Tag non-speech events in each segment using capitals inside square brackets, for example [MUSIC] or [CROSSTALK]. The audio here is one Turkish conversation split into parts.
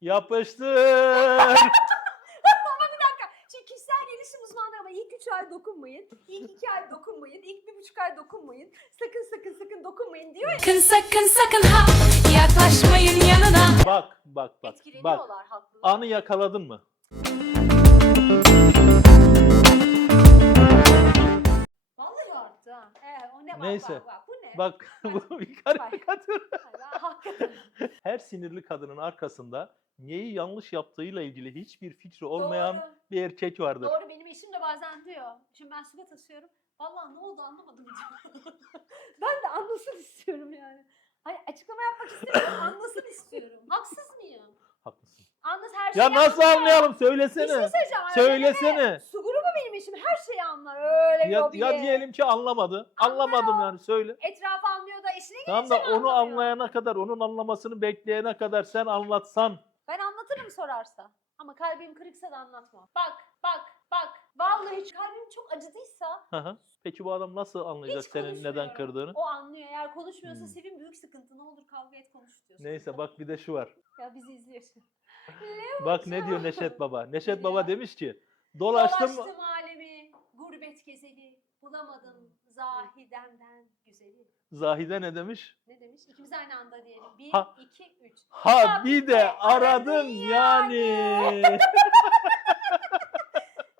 Yapıştır. [LAUGHS] Şimdi kişisel gelişim uzmanları ama ilk 3 ay dokunmayın, ilk 2 ay dokunmayın, ilk 1,5 ay dokunmayın, sakın sakın sakın dokunmayın diyor ya. Sakın sakın sakın ha yaklaşmayın yanına. bak bak bak. Bak. Etkileniyorlar haklı. Anı yakaladın mı? Vallahi arttı ha. Ee, o ne bak Neyse. bak bak. Bu? Bak [LAUGHS] [LAUGHS] bu bir karikatür. [LAUGHS] Her sinirli kadının arkasında neyi yanlış yaptığıyla ilgili hiçbir fikri olmayan Doğru. bir erkek vardır. Doğru benim eşim de bazen diyor. Şimdi ben suya tasıyorum. Vallahi ne oldu anlamadım diyor. ben de anlasın istiyorum yani. Hani açıklama yapmak istemiyorum. anlasın istiyorum. Haksız mıyım? Haklısın. Anlas her şeyi Ya nasıl anlayalım? Bir şey Söylesene. söyleyeceğim. Söylesene. Su grubu benim eşim her şeyi anlar. Öyle Ya, lobiye. ya diyelim ki anlamadı. Anlamadım yani söyle. Etraf anlıyor da eşine Tamam da onu anlamıyor? anlayana kadar, onun anlamasını bekleyene kadar sen anlatsan. Ben anlatırım sorarsa. Ama kalbim kırıksa da anlatmam. Bak, bak, bak. Vallahi kalbim çok acıdıysa Hı hı. Peki bu adam nasıl anlayacak hiç senin neden kırdığını? O anlıyor. Eğer konuşmuyorsa Hmm. Sevim büyük sıkıntı. Ne olur kavga et konuş diyor. Neyse bak bir de şu var. Ya bizi izliyor şimdi. Bak ne diyor Neşet Baba. [LAUGHS] Neşet Ne Baba demiş ki dolaştım Dolaştım alemi, gurbet gezeli, bulamadım Zahide'nden güzeli. Zahide ne demiş? Ne demiş? İkimiz aynı anda diyelim. Bir, Ha. iki, üç. Ha bir de aradın yani. [LAUGHS]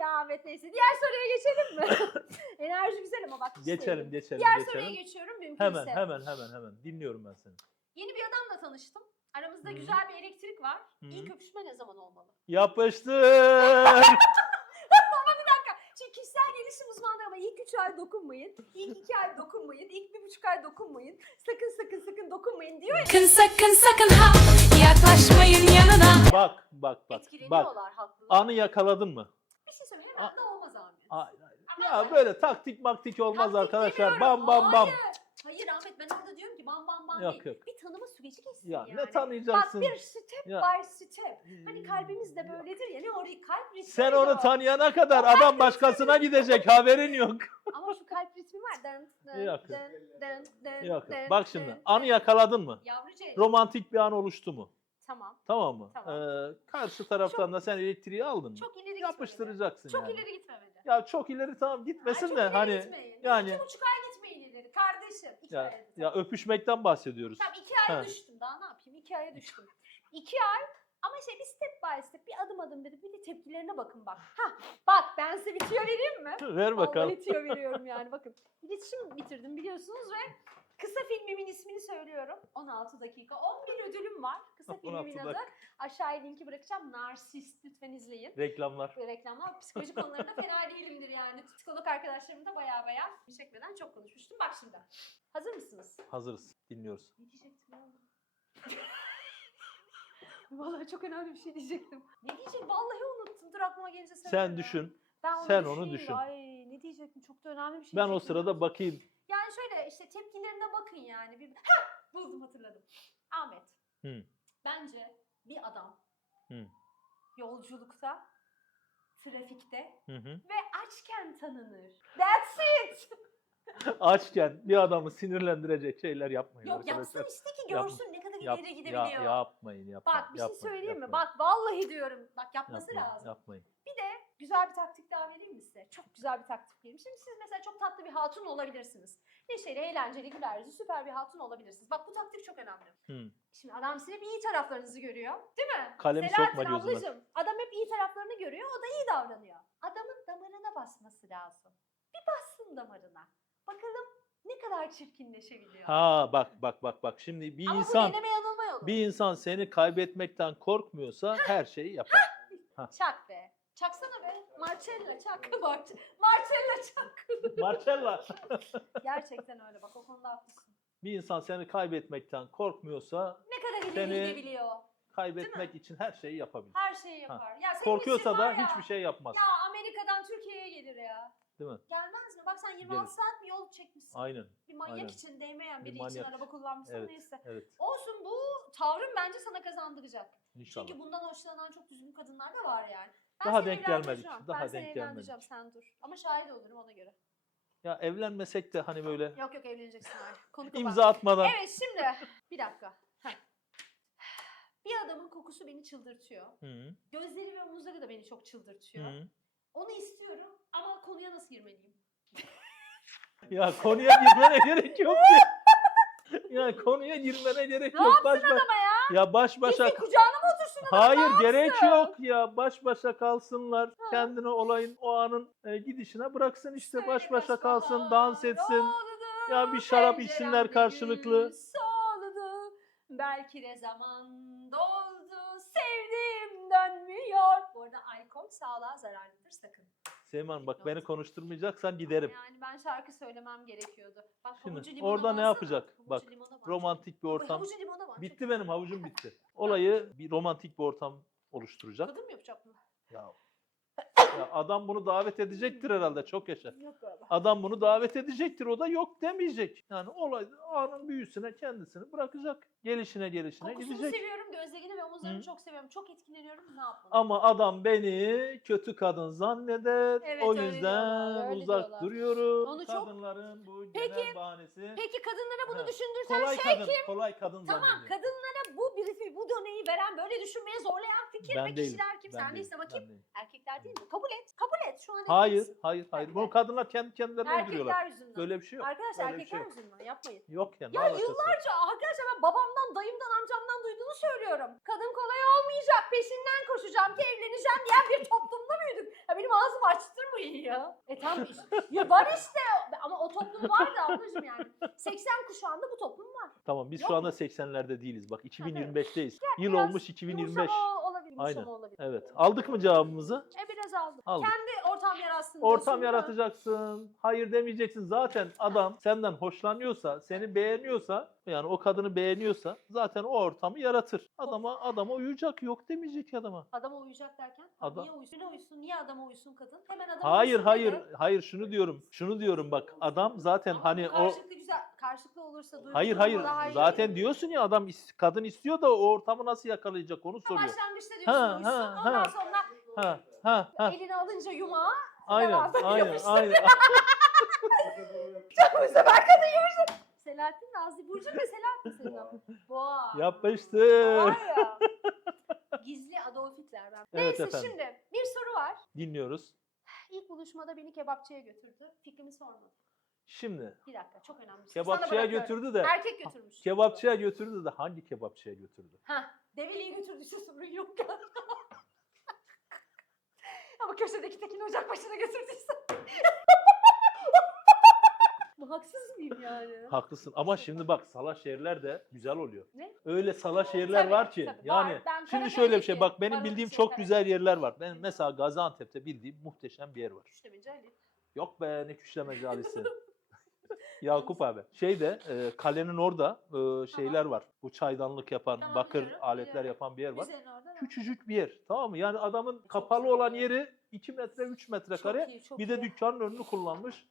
Ya Ahmet neyse. Diğer soruya geçelim mi? [LAUGHS] Enerji güzel ama bak. geçelim sevdim. geçelim Diğer geçelim. soruya geçiyorum mümkünse. Hemen hemen hemen hemen dinliyorum ben seni. Yeni bir adamla tanıştım. Aramızda Hı. güzel bir elektrik var. Hı. İlk öpüşme ne zaman olmalı? Yapıştır. [LAUGHS] Şimdi kişisel gelişim uzmanları ama ilk 3 ay dokunmayın, ilk 2 ay dokunmayın, ilk 1,5 ay dokunmayın, sakın sakın sakın dokunmayın diyor ya. Sakın sakın sakın ha yaklaşmayın yanına. bak bak bak. Bak. Haklı. Anı yakaladın mı? Bir şey söyleyeyim hemen de olmaz Ahmet. Hayır, Ya böyle taktik maktik olmaz taktik arkadaşlar. demiyorum. Bam bam bam. Hayır. Hayır Ahmet ben orada diyorum ki bam bam bam Yok, değil. yok. Bir tanıma süreci geçsin Ya yani. ne tanıyacaksın? Bak bir step Ya. by step. Hani kalbimiz de böyledir ya ne orayı kalp ritmi. Sen onu tanıyana kadar adam başkasına gidecek haberin yok. Ama şu kalp ritmi var. Dın, dın, [LAUGHS] Yok, yok. dın, dın, dın, Yok dın, yok. Bak şimdi dın. anı yakaladın mı? Yavrucu el. Romantik bir an oluştu mu? Tamam. Tamam mı? Tamam. Ee, karşı taraftan da sen elektriği aldın mı? Çok ileri gitmemeli. Yapıştıracaksın Çok yani. ileri gitmemeli. Ya çok ileri tamam Ay, gitmesin çok de ileri hani gitmeyin. yani- İki buçuk ay. Kardeşim. İki ya, ay. ya öpüşmekten bahsediyoruz. Tamam iki ay Ha. düştüm. Daha ne yapayım? İki aya düştüm. İki ay ama şey bir step by step bir adım adım dedim. Bir de tepkilerine bakın bak. Hah bak ben size bir tüyo vereyim mi? Ver bakalım. Vallahi tüyo veriyorum yani bakın. İletişim bitirdim biliyorsunuz ve kısa filmimin ismini söylüyorum. 16 dakika. 11 ödülüm var. Kısa [LAUGHS] 16 filmimin adı. dakika. Aşağıya linki bırakacağım. Narsist lütfen izleyin. Reklamlar. Ve reklamlar psikoloji konularında fena [LAUGHS] değilimdir yani. Psikolog arkadaşlarım da baya baya bir çekmeden çok konuşmuştum. Bak şimdi. Hazır mısınız? Hazırız. Dinliyoruz. Ne diyecektim ya? [LAUGHS] Vallahi çok önemli bir şey diyecektim. Ne diyecek? Vallahi unuttum. Dur aklıma gelince Sen söylerim ya. düşün. Ben onu sen onu düşüneyim düşün. Ay ne diyecektim? Çok da önemli bir şey Ben o diyecektim. sırada bakayım. Yani şöyle işte tepkilerine bakın yani. Bir... Hah! Buldum hatırladım. Ahmet. Hı. Bence bir adam Hı. yolculukta, trafikte Hı hı. ve açken tanınır. That's it. [LAUGHS] Açken bir adamı sinirlendirecek şeyler yapmayın Yok arkadaşlar. yapsın işte ki görsün ne kadar Yap- ileri ya- gidebiliyor. yapmayın yapmayın. Bak bir şey yapmayın, söyleyeyim mi? yapmayın, Bak vallahi diyorum. Bak yapması yapmayın, lazım. Yapmayın. Bir de güzel bir taktik daha vereyim mi size? Çok güzel bir taktik vereyim. Şimdi siz mesela çok tatlı bir hatun olabilirsiniz. Neşeli, eğlenceli, güler yüzlü, süper bir hatun olabilirsiniz. Bak bu taktik çok önemli. Hı. Şimdi adam sizin iyi taraflarınızı görüyor. Değil mi? Kalemi Selahattin sokma ablacığım, adam hep iyi taraflarını görüyor. O da iyi davranıyor. Adamın damarına basması lazım. Bir bassın damarına. Bakalım ne kadar çirkinleşebiliyor. Ha bak bak bak bak. Şimdi bir Ama bu insan deneme yanılma yolu. bir insan seni kaybetmekten korkmuyorsa her şeyi yapar. Çak be. Çaksana. Marcella çak. Marce- Marcella çak. Marcella. [LAUGHS] Gerçekten öyle bak o konuda haklısın. Bir insan seni kaybetmekten korkmuyorsa Ne kadar ileri Seni- gidebiliyor. kaybetmek için her şeyi yapabilir. Her şeyi yapar. Ya senin Korkuyorsa da ya, hiçbir şey yapmaz. Ya Amerika'dan Türkiye'ye gelir ya. Değil mi? Gelmez mi? Bak sen 26 Gelir. saat bir yol çekmişsin. Aynen. Bir manyak aynen. için değmeyen Bir biri için manyak. araba kullanmışsın Evet. neyse. Evet. Olsun bu tavrın bence sana kazandıracak. İnşallah. Çünkü bundan hoşlanan çok düzgün kadınlar da var yani. Daha seni denk gelmedik, daha ben seni denk evlendireceğim, gelmedik. sen dur. Ama şahit olurum ona göre. Ya evlenmesek de hani böyle Yok yok evleneceksin abi. Konu imza atmadan Evet şimdi bir dakika. Heh. Bir adamın kokusu beni çıldırtıyor. Hı, Gözleri ve omuzları da beni çok çıldırtıyor. hı. Onu istiyorum ama konuya nasıl girmeliyim? [LAUGHS] Ya konuya girmene gerek yok ya. [LAUGHS] Ya konuya girmene gerek Ne yok. Baş, baş, Ama ya ya baş başa gitsin kucağına mı otursun adam? Hayır gerek yok ya. Baş başa kalsınlar. Kendini olayın o anın e, gidişine bıraksın işte. Baş başa başka kalsın, dans etsin. oldu, Ya bir şarap pencerem içsinler bir karşılıklı. Soldu. Belki de zaman doldu. Sevdiğim dönmüyor. Bu arada alkol sağlığa zararlıdır sakın. Seyman bak beni konuşturmayacaksan giderim. Yani ben şarkı söylemem gerekiyordu. Bak Şimdi, havucu limona orada ne baksana. yapacak? Havucu Bak, limona bak. Romantik bir Ay, ortam. Havucu limona bak. Bitti benim havucum bitti. [LAUGHS] Olayı bir romantik bir ortam oluşturacak. Kadın mı yapacak bunu? Ya, ya adam bunu davet edecektir herhalde çok yaşa. Yok galiba. Adam bunu davet edecektir o da yok demeyecek. Yani olay anın büyüsüne kendisini bırakacak. Gelişine gelişine Kokusunu gidecek. seviyorum, gözlerini ve omuzlarını Hı. çok seviyorum. Çok etkileniyorum. Ne yapmalıyım? Ama adam beni kötü kadın zanneder. Evet, o öyle yüzden diyorlar, öyle uzak diyorlar. duruyorum. Onu çok- Kadınların bu Peki, genel bahanesi. Peki kadınlara bunu Ha, düşündürten kolay şey kadın, kolay kadın Tamam zannediyor. kadınlara bu brifi, bu döneyi veren, böyle düşünmeye zorlayan fikir Ben ve değilim, kişiler kim? ben Sen değilim, değilsin ama ben kim? değilim. Erkekler değil mi? Kabul et. Kabul et. Şu an Hayır, eminsin. hayır, hayır. Bunu kadınlar kendi kendilerine. Erkekler yüzünden. Böyle bir şey yok. Arkadaşlar Böyle bir şey erkekler yok. yüzünden yapmayın. Yok ya. ne alakası var? yıllarca arkadaşlar ben babamdan, dayımdan, amcamdan duyduğunu söylüyorum. Kadın kolay olmayacak, peşinden koşacağım ki evleneceğim diyen bir toplumda büyüdük. Ya benim ağzımı açtırmayın ya. E tamam işte. [LAUGHS] Ya var işte ama o toplum vardı ablacığım yani. 80 kuşağında bu toplum var. Tamam biz Yok şu anda 80'lerde değiliz. Bak 2025'teyiz. Yani Yıl biraz olmuş 2025. Yumuşama olabilir, Aynen. olabilir. Evet. Aldık mı cevabımızı? E biraz aldım. Aldık. Kendi ortam yaratsın Ortam diyorsun, mi? yaratacaksın. Hayır demeyeceksin. Zaten adam senden hoşlanıyorsa, seni beğeniyorsa, yani o kadını beğeniyorsa zaten o ortamı yaratır. Adama adama uyacak. Yok demeyecek adama. Adama uyuyacak derken Adam- niye uyusun? Niye uyusun? Niye adama uyusun kadın? Hemen adama Hayır, uyusun hayır, dedi. hayır şunu diyorum. Şunu diyorum bak. Adam zaten Ama hani bu o karşılıklı güzel, karşılıklı olursa duygulu Hayır hayır. daha iyi Zaten diyorsun ya adam is- kadın istiyor da o ortamı nasıl yakalayacak onu Ha, soruyor. Başlangıçta diyorsun Ha, uyusun. ha, Ondan ha. sonra Ha ha ha. elini alınca yumağa Aynen devamlı aynen yapıştır. aynen. bu sefer kadın yapıştır. Selahattin Nazlı Burcu ve Selahattin Selam. Boğa. Yapıştır. Var ya. [LAUGHS] Gizli Adolf Hitler ben. Evet Neyse efendim. şimdi bir soru var. Dinliyoruz. İlk buluşmada beni kebapçıya götürdü. Fikrimi sormadı. Şimdi Bir dakika çok önemli bir şey. Sana kebapçıya bırakıyorum. götürdü de Erkek götürmüş. kebapçıya götürdü de hangi kebapçıya götürdü? Ha, develiği götürdüyse sorun yok. [LAUGHS] Ama köşedeki Tekin Ocak başına götürdüyse. [LAUGHS] Bu haksız mıyım yani? Haklısın ama şimdi bak salaş yerler de güzel oluyor. Ne? Öyle salaş yerler Tabii, var ki tabii. yani Var. Ben şimdi şöyle bir şey Karadenizliyim. bak benim Var, bildiğim şey, çok güzel yerler var. Benim mesela Gaziantep'te bildiğim muhteşem bir yer var. Küşlemeci Ali. Yok be ne küşlemeci Ali'si. [LAUGHS] Yakup abi. Şeyde e, kalenin orada e, şeyler var. Bu çaydanlık yapan, Tamam, bakır biliyorum, aletler biliyorum. yapan bir yer var. Müzenin orada. da. Küçücük bir yer. Tamam mı? Yani adamın kapalı güzel olan yeri 2 metre 3 metrekare. Çok iyi, çok Bir de iyi. dükkanın önünü kullanmış.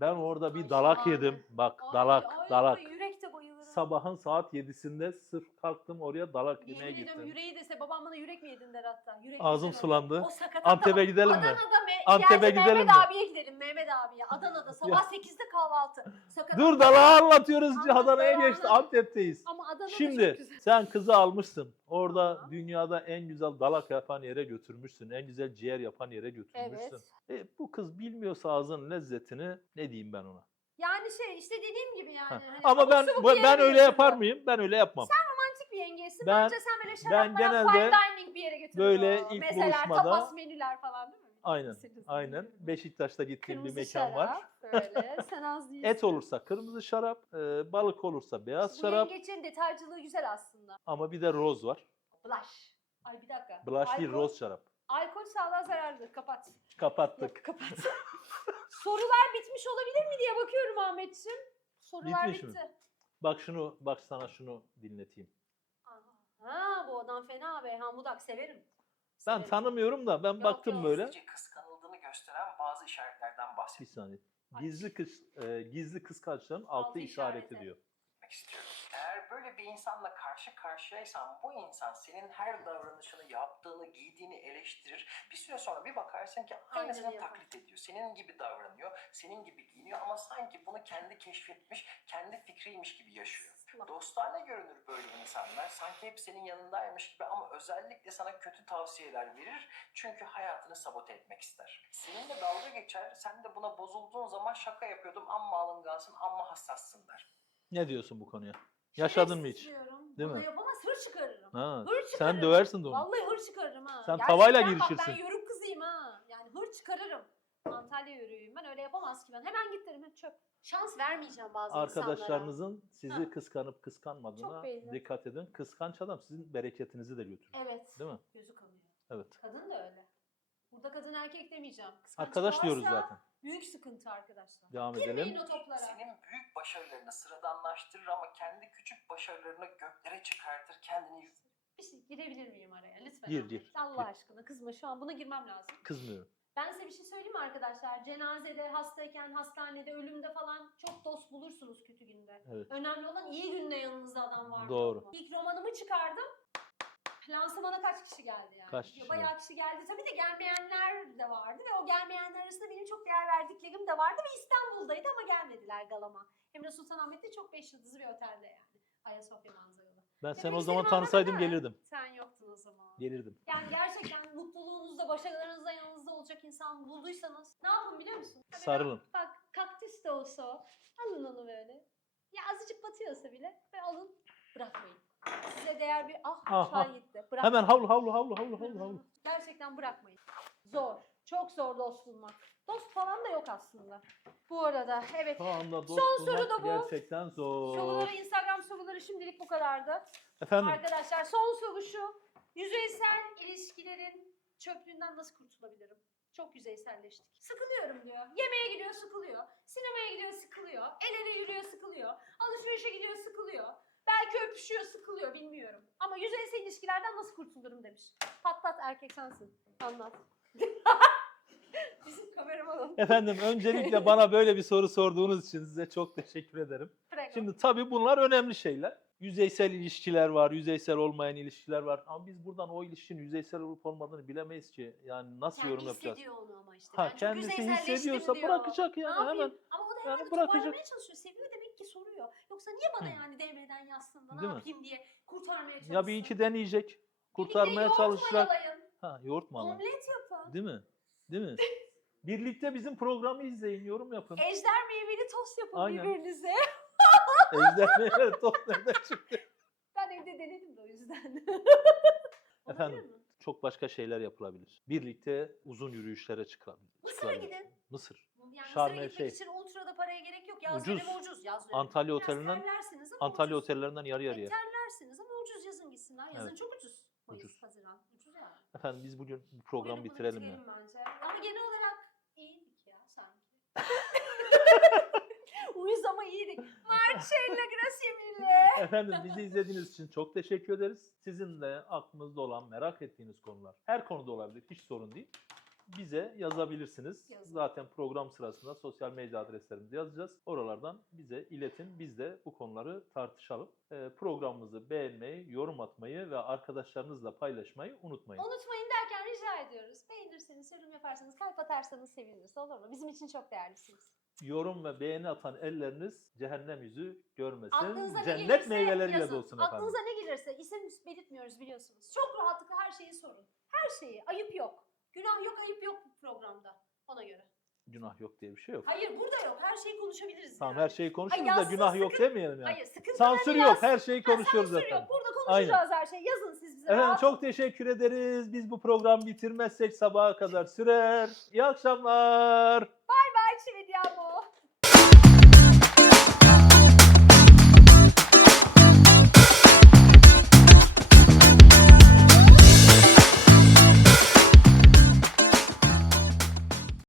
Ben orada bir Ay, dalak şahane. yedim. Bak Ay, dalak, ay, dalak. ay, Yürek de bayılırım. Sabahın saat 7'sinde sırf kalktım oraya dalak Yemin yemeye ediyorum gittim. yüreği dese babam bana yürek mi yedin der hatta. Yürek Ağzım güzel sulandı. O sakatat Antep'e gidelim mi? Adana'da Antep'e gidelim Mehmet mi? abiye gidelim Mehmet abiye. Adana'da sabah 8'de kahvaltı. Sakatat Dur dalağı anlatıyoruz. Anlat, Adana'ya geçti. Antep'teyiz. Ama Adana'da çok Şimdi güzel. sen kızı almışsın. Orada Tamam. dünyada en güzel dalak yapan yere götürmüşsün. En güzel ciğer yapan yere götürmüşsün. E, bu kız bilmiyorsa ağzın lezzetini ne diyeyim ben ona? Yani şey işte dediğim gibi yani. Ha. hani Ama abuk ben subuk yere ben öyle götürdü. yapar mıyım? Ben öyle yapmam. Romantik bir yengeysin. Ben- Bence sen böyle ben şaraplara genelde fine dining bir yere götürdün. böyle ilk Mesela buluşmada- tapas değil mi? Aynen. Aynen. Beşiktaş'ta gittiğim bir Kırmızı mekan var. şarap, Böyle [LAUGHS] sen az değilsin. Et olursa kırmızı şarap, e, balık olursa beyaz Bu şarap yengeçin detaycılığı güzel aslında. ama bir de roz var. Blush. Ay bir dakika. Blush değil Alkol- roz şarap. Alkol sağlığa zararlıdır. Kapat. Kapattık. Yok kapat. [LAUGHS] Sorular bitmiş olabilir mi diye bakıyorum Ahmetciğim. Sorular Bitmiş mi? bitti. Bak şunu, bak sana şunu dinleteyim. Aha. Ha bu adam fena be. Hamudak severim. Ben tanımıyorum da ben Yok, baktım yok. böyle. Gizlice kıskanıldığını gösteren bazı işaretlerden Bir bahsetmek saniye. Gizli kız, e, gizli kıskançlığın altı, Altı işareti işareti. diyor. istiyorum. Eğer böyle bir insanla karşı karşıyaysan bu insan senin her davranışını, yaptığını, giydiğini eleştirir. Bir süre sonra bir bakarsın ki aynısını yapar. taklit ediyor. Senin gibi davranıyor, senin gibi giyiniyor ama sanki bunu kendi keşfetmiş, kendi fikriymiş gibi yaşıyor. Dostane görünür böyle insanlar. Sanki hep senin yanındaymış gibi ama özellikle sana kötü tavsiyeler verir. Çünkü hayatını sabote etmek ister. Seninle dalga geçer. Sen de buna bozulduğun zaman şaka yapıyordum. Amma alıngansın, amma hassassın der. Ne diyorsun bu konuya? Yaşadın mı hiç? Diyorum. Değil Bunu mi? yapamaz hır çıkarırım. Ha, Hır çıkarırım. sen döversin de onu. Vallahi hır çıkarırım ha. Sen Gerçekten tavayla bak girişirsin. ben yörük kızıyım ha. Yani hır çıkarırım. Antalya yörüğüyüm ben öyle yapamaz ki ben. Hemen git derim çöp. Şans vermeyeceğim bazı insanlara. Arkadaşlarınızın sizi Ha. kıskanıp kıskanmadığına belli. dikkat edin. Kıskanç adam sizin bereketinizi de götürür. Evet. Değil mi? Gözü kanıyor. Evet. Kadın da öyle. Burada kadın erkek demeyeceğim. Kıskanç Arkadaş diyoruz varsa zaten. Büyük sıkıntı arkadaşlar. Devam Girmeyin edelim. o toplara. Senin büyük başarılarını sıradanlaştırır ama kendi küçük başarılarını göklere çıkartır. Kendini Bir şey girebilir miyim araya lütfen? Gir, gir, Allah gir. aşkına kızma şu an buna girmem lazım. Kızmıyorum. Ben size bir şey söyleyeyim mi arkadaşlar? Cenazede, hastayken, hastanede, ölümde falan çok dost bulursunuz kötü günde. Evet. Önemli olan iyi günde yanınızda adam var. mı Doğru. mu? İlk romanımı çıkardım. Lansımana kaç kişi geldi yani? Kaç kişi Bayağı kişi geldi. Tabii de gelmeyenler de vardı ve o gelmeyenler arasında benim çok değer verdiklerim de vardı ve İstanbul'daydı ama gelmediler galama. Emre Sultanahmet'te çok beş yıldızlı bir otelde yani. Ayasofya manzaralı. Ben sen Demek o zaman tanısaydım gelirdim. Sen yoktun o zaman. Gelirdim. Yani gerçekten mutluluğunuzda, başarılarınızda olacak insan bulduysanız ne yapın biliyor musun? Tabii Sarılın. Bak kaktüs de olsa o, alın onu böyle. Ya azıcık batıyorsa bile ve alın bırakmayın. Size değer bir ah an gitti. Bırak. Hemen havlu havlu havlu havlu havlu havlu. Gerçekten bırakmayın. Zor. Çok zor dost bulmak. Dost falan da yok aslında. Bu arada evet. Şu anda dost Son soru da bu. gerçekten zor. Soruları Instagram soruları şimdilik bu kadardı. Efendim Arkadaşlar son soru şu. Yüzeysel ilişkilerin çöplüğünden nasıl kurtulabilirim? Çok yüzeyselleştik. Sıkılıyorum diyor. Yemeğe gidiyor sıkılıyor. Sinemaya gidiyor sıkılıyor. El ele yürüyor sıkılıyor. Alışverişe gidiyor sıkılıyor. Belki öpüşüyor sıkılıyor bilmiyorum. Ama yüzeysel ilişkilerden nasıl kurtulurum demiş. Patlat erkek sensin. Anlat. [LAUGHS] Bizim kameraman efendim öncelikle bana böyle bir soru sorduğunuz için size çok teşekkür ederim. Prego. Şimdi tabii bunlar önemli şeyler. Yüzeysel ilişkiler var, yüzeysel olmayan ilişkiler var. Ama biz buradan o ilişkinin yüzeysel olup olmadığını bilemeyiz ki. Yani nasıl Kendi yorum yapacağız? hissediyor onu ama işte. Ha Ben çok kendisi yüzeyselleştim hissediyorsa diyor. bırakacak Ne yani yapayım? hemen. Ama o da Yani hemen bırakacak. toparlamaya çalışıyor. Seviyor demek ki soruyor. Yoksa niye bana Hı. yani değmeden yastığında ne Değil mi? yapayım diye kurtarmaya çalışsın. Ya bir iki deneyecek, kurtarmaya çalışacak. Ha yoğurt mu alalım? Omlet yapın. Değil mi? Değil mi? [LAUGHS] Birlikte bizim programı izleyin, yorum yapın. Ejder meyveli tost yapın Aynen. birbirinize. [LAUGHS] Ejder Meyve top nereden çıktı? Ben evde denedim de o yüzden. [LAUGHS] Efendim? Olabilir mi? Çok başka şeyler yapılabilir. Birlikte uzun yürüyüşlere çıkabilir. Mısır'a çıkabilir. gidin. Mısır. Yani Şarm Mısır'a El gitmek Şeyh. için ultrada paraya gerek yok. Yaz Ucuz. dönemi ucuz. Yaz dönemi. Antalya Biraz otelinden terlersiniz ama Antalya ucuz. otellerinden yarı yarıya. E, terlersiniz ama ucuz yazın gitsinler. Yazın Evet. çok ucuz. Mayıs, Ucuz. Haziran. Ucuz yani. Efendim biz bugün bu programı bitirelim ya. bence. Ama genel olarak iyiydik ya sanki. Uyuz ama iyiydik. Marcella grazie mille. [LAUGHS] Efendim bizi izlediğiniz için çok teşekkür ederiz. Sizin de aklınızda olan, merak ettiğiniz konular her konuda olabilir. Hiç sorun değil. Bize yazabilirsiniz. Yazın. Zaten program sırasında sosyal medya adreslerimizi yazacağız. Oralardan bize iletin. Biz de bu konuları tartışalım. Ee, programımızı beğenmeyi, yorum atmayı ve arkadaşlarınızla paylaşmayı unutmayın. Unutmayın derken rica ediyoruz. Beğenirseniz, yorum yaparsanız, kalp atarsanız seviniriz. Olur mu? Bizim için çok değerlisiniz. Yorum ve beğeni atan elleriniz cehennem yüzü görmesin. Aklınıza ne Cennet meyveleriyle yazın. dolsun efendim. Aklınıza ne gelirse isim belirtmiyoruz biliyorsunuz. Çok rahatlıkla her şeyi sorun. Her şeyi. Ayıp yok. Günah yok, ayıp yok bu programda. Ona göre. Günah yok diye bir şey yok. Hayır burada yok. Her şeyi konuşabiliriz. Tamam yani. her şeyi konuşuruz da yazsın, günah yok sıkın- demeyelim yani. Hayır sıkıntı Sansür yok. Her şeyi Ha, konuşuyoruz sansür efendim. yok. Burada konuşacağız her şeyi. Yazın siz bize. Efendim rahat çok teşekkür ederiz. Biz bu programı bitirmezsek sabaha kadar sürer. İyi akşamlar.